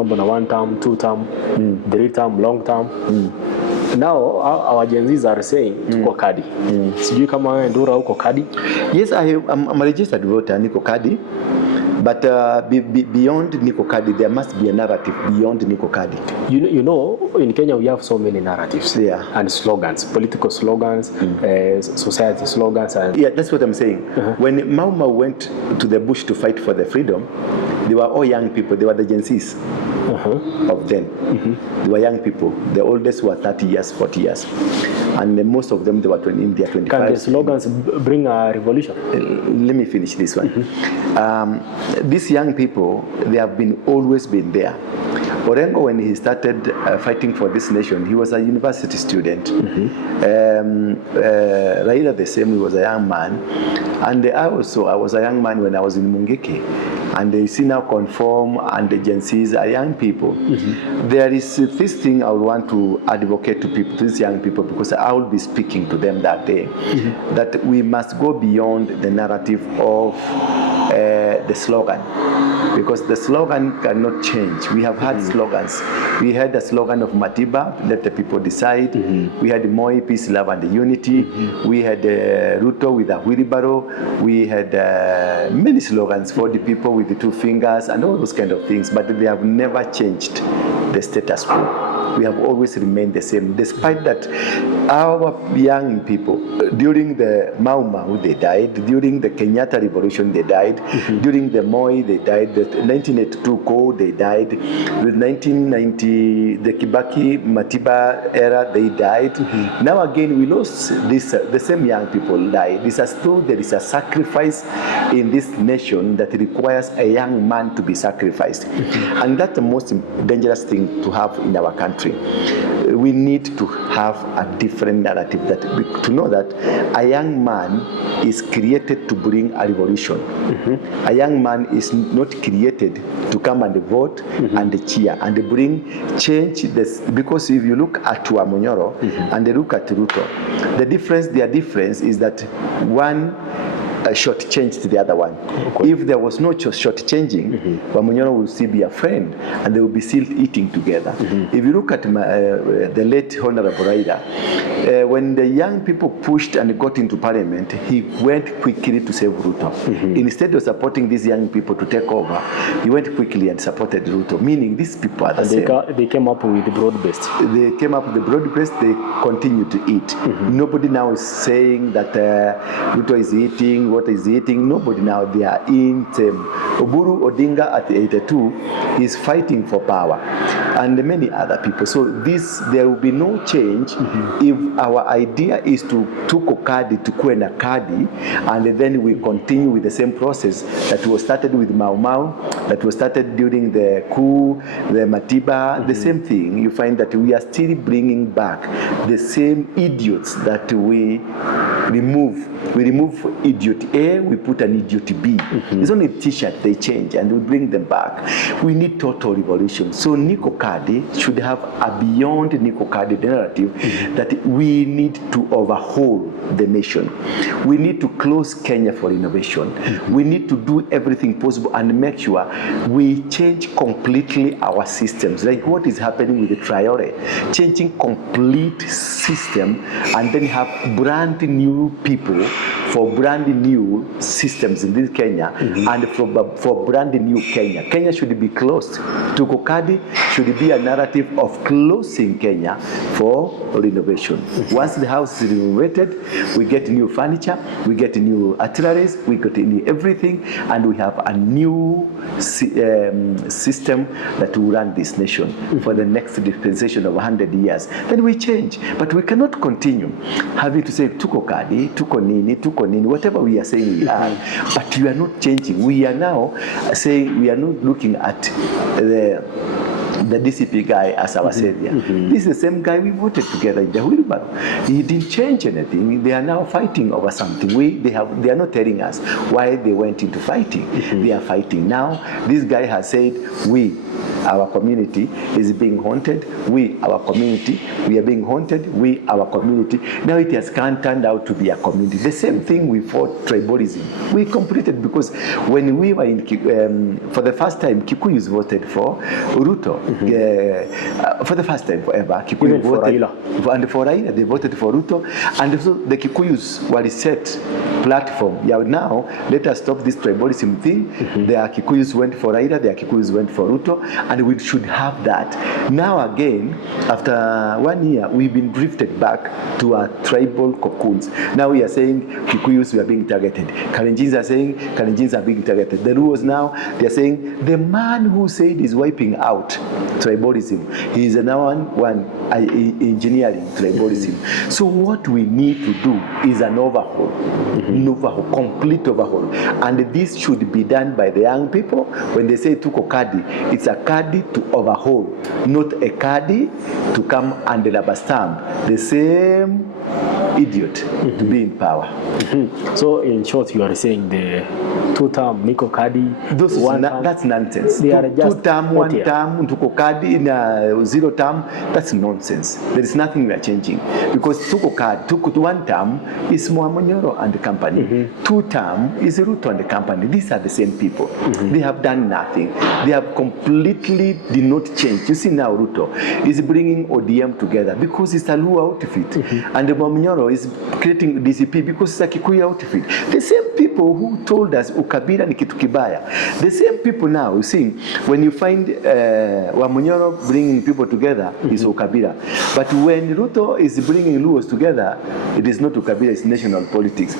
mambo na 1 term, 2 term, 3 term, long term. Now our Gen Zs are saying tuko Kadi. Sijui kama wewe Ndura uko Kadi? Yes, I'm a registered voter, niko Kadi. But beyond Niko Kadi, there must be a narrative beyond Niko Kadi. You know, in Kenya we have so many narratives and slogans, political slogans, society slogans. And yeah, that's what I'm saying. When Mau Mau went to the bush to fight for the freedom, they were all young people. They were the Gen Zs of then. They were young people. The oldest were 30 years, 40 years. And most of them, they were in their 25. Can the slogans bring a revolution? Let me finish this one. These young people, they have always been there. Orengo, when he started fighting for this nation, he was a university student. Raila the same, he was a young man. And I was a young man when I was in Mungiki. And they see now conform and the Gen Zs are young people. There is this thing I would want to advocate to people, to these young people, because I will be speaking to them that day, that we must go beyond the narrative of the slogan, because the slogan cannot change. We have had slogans. We had the slogan of Matiba, let the people decide. We had Moi, peace, love and unity. We had Ruto with a wheelbarrow. We had many slogans for the people with the 2 fingers and all those kind of things, but they have never changed the status quo. We have always remained the same, despite that our young people, during the Mau Mau, they died. During the Kenyatta Revolution, they died. During the Moi, they died. The 1982 Tuko, they died. The 1990, the Kibaki Matiba era, they died. Now again, we lost this. The same young people died. It's as though there is a sacrifice in this nation that requires a young man to be sacrificed, and that's the most dangerous thing to have in our country. We need to have a different narrative, that to know that a young man is created to bring a revolution. A young man is not created to come and vote and cheer and bring change. Because if you look at Wamunyoro and look at Ruto, their difference is that one short-changed the other one. If there was no short-changing, Wamunyoro will still be a friend and they will be still eating together. If you look at the late Honorable Raila, when the young people pushed and got into parliament, he went quickly to save Ruto. Instead of supporting these young people to take over, he went quickly and supported Ruto, meaning these people are the same. They came up with the broad-based. They came up with the broad-based, they continue to eat. Nobody now is saying that Ruto is eating, what is eating. Nobody now, they are in same. Oburu Odinga at 82 is fighting for power, and many other people. So there will be no change if our idea is to Tuko Kadi, Tuko na Kadi, and then we continue with the same process that was started with Mau Mau, that was started during the coup, the Matiba, the same thing. You find that we are still bringing back the same idiots that we remove. We remove idiot A, we put an idiot B. It's only a t-shirt they change and we bring them back. We need total revolution. So Niko Kadi should have a beyond Niko Kadi narrative that we need to overhaul the nation. We need to close Kenya for innovation. We need to do everything possible and make sure we change completely our systems. Like what is happening with the Traore, changing complete system and then have brand new people for brand new systems in this Kenya and for brand new Kenya. Kenya should be closed. Tuko Kadi should be a narrative of closing Kenya for renovation. Once the house is renovated, we get new furniture, we get new artilleries, we get new everything, and we have a new system that will run this nation for the next dispensation of 100 years. Then we change. But we cannot continue having to say Tuko Kadi, Tuko Nini, Tuko Nini, whatever we are saying we are, but we are not changing. We are now saying we are not looking at the DCP guy as our savior. This is the same guy we voted together in the wheelbarrow. He didn't change anything. They are now fighting over something. They are not telling us why they went into fighting. They are fighting. Now, this guy has said, we our community is being haunted. We, our community, we are being haunted. We, our community. Now it has turned out to be a community. The same thing we fought tribalism. We completed because when we were in, for the first time, Kikuyus voted for Ruto. For the first time forever, Kikuyu voted for Raila. They voted for Ruto, and so the Kikuyus were set platform. Yeah, now let us stop this tribalism thing. The Kikuyus went for Raila, the Kikuyus went for Ruto, and we should have that. Now again, after 1 year, we've been drifted back to our tribal cocoons. Now we are saying Kikuyus are being targeted. Kalenjins are saying Kalenjins are being targeted. The Luos now, they are saying the man who said is wiping out tribalism, he is now one engineering tribalism. So what we need to do is an overhaul, complete overhaul. And this should be done by the young people. When they say Tuko Kadi, it's a Kadi to overhaul, not a Kadi to come and rubber stamp the same idiot to be in power. So in short, you are saying the two-term Niko Kadi, that's nonsense. They are just two-term, one-term, Tuko Kadi in a zero-term, that's nonsense. There is nothing we are changing. Because Tuko Kadi, one-term is Muamonyoro and the company. Two-term is Ruto and the company. These are the same people. They have done nothing. They have completely did not change. You see now Ruto is bringing ODM together because it's a Luo outfit. And the Muamonyoro is creating DCP because it's a Kikuyu outfit. The same people who told us ukabila ni kitu kibaya. The same people now, you see, when you find Wamunyoro bringing people together, is ukabila. But when Ruto is bringing Luos together, it is not ukabila, it's national politics.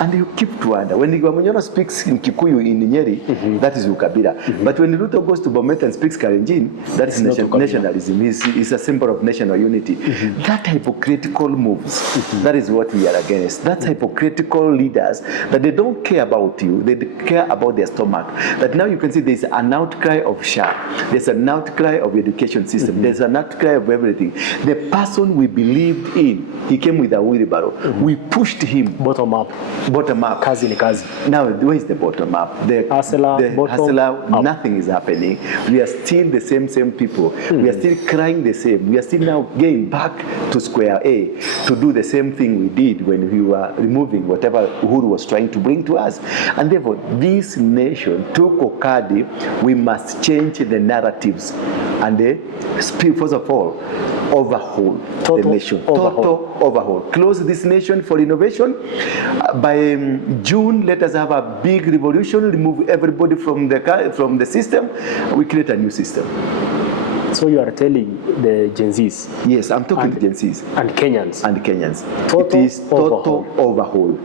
And you keep to wonder. When Wamunyoro speaks in Kikuyu in Nyeri, that is ukabila. But when Ruto goes to Bomet and speaks Kalenjin, that is nationalism. It's a symbol of national unity. That hypocritical moves, that is what we are against. That's hypocritical leaders, that they don't care about you, they care about their stomach. That now you can see there's an outcry of SHA, there's an outcry of education system, there's an outcry of everything. The person we believed in, he came with a wheelbarrow. We pushed him. Bottom up. Kazi ni kazi. Now, where is the bottom up? The hustler, nothing is happening. We are still the same people. We are still crying the same. We are still now getting back to square A to do the same thing we did when we were removing whatever Uhuru was trying to bring to us. And therefore, this nation, Tuko Kadi, we must change the narratives and first of all, overhaul the nation. Total overhaul. Close this nation for innovation. By June, let us have a big revolution, remove everybody from the system. We create a new system. So you are telling the Gen Zs? Yes, I'm talking to Gen Zs. And Kenyans? And Kenyans. Total it is total overhaul.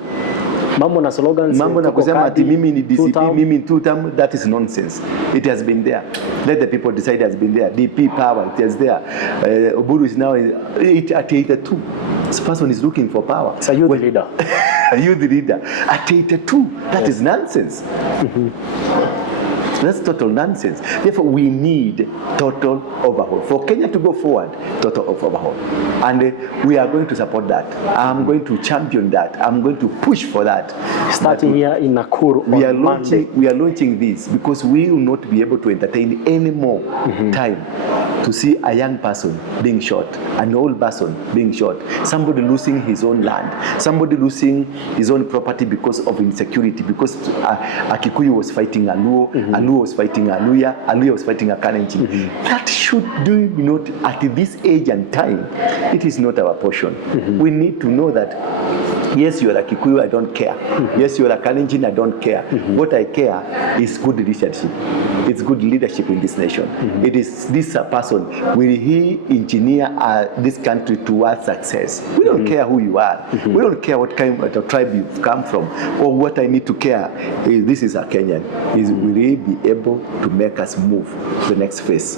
Mambo na slogans, mambo na kusema ati mimi ni DCP, mimi two-term, that is nonsense. It has been there. Let the people decide. It has been there. DP power, it is there. Oburu is now at 82. This person is looking for power. It's a youth leader. A youth leader. At 82. That is nonsense. That's total nonsense. Therefore, we need total overhaul. For Kenya to go forward, total overhaul. And we are going to support that. I'm going to champion that. I'm going to push for that. Starting here in Nakuru, we are launching this because we will not be able to entertain any more time to see a young person being shot, an old person being shot, somebody losing his own land, somebody losing his own property because of insecurity, because a Kikuyu was fighting a Luo, a Luo was fighting a Luya, a Luya was fighting a Kalenjin. That should do not, at this age and time, it is not our portion. We need to know that yes, you are a Kikuyu, I don't care. Yes, you are a Kalenjin, I don't care. What I care is good leadership. It's good leadership in this nation. It is this person, will he engineer this country towards success? We don't care who you are. We don't care what kind of tribe you've come from. Or what I need to care is this is a Kenyan. Will he be able to make us move to the next phase?